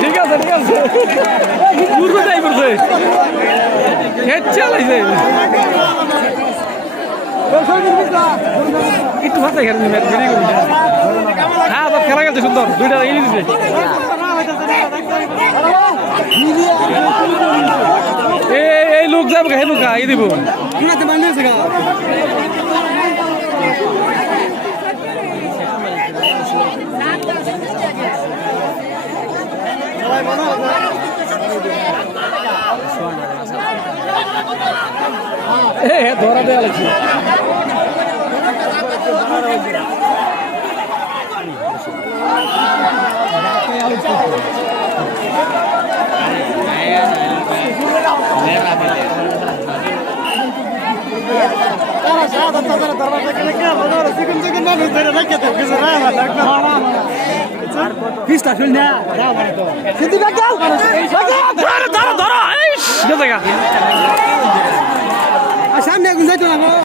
ঠিক আছে ঠিক আছে। পূর্বে চালাইছে একটু বেরিয়ে গেল হ্যাঁ তো খেলা গেছে সুন্দর। দুইটা দিছে। এই লোক যাবে হে লোক এই দিব। এ ধরা দেওয়া লাগছে। পিসটা শুন ধরো ধরো ধরো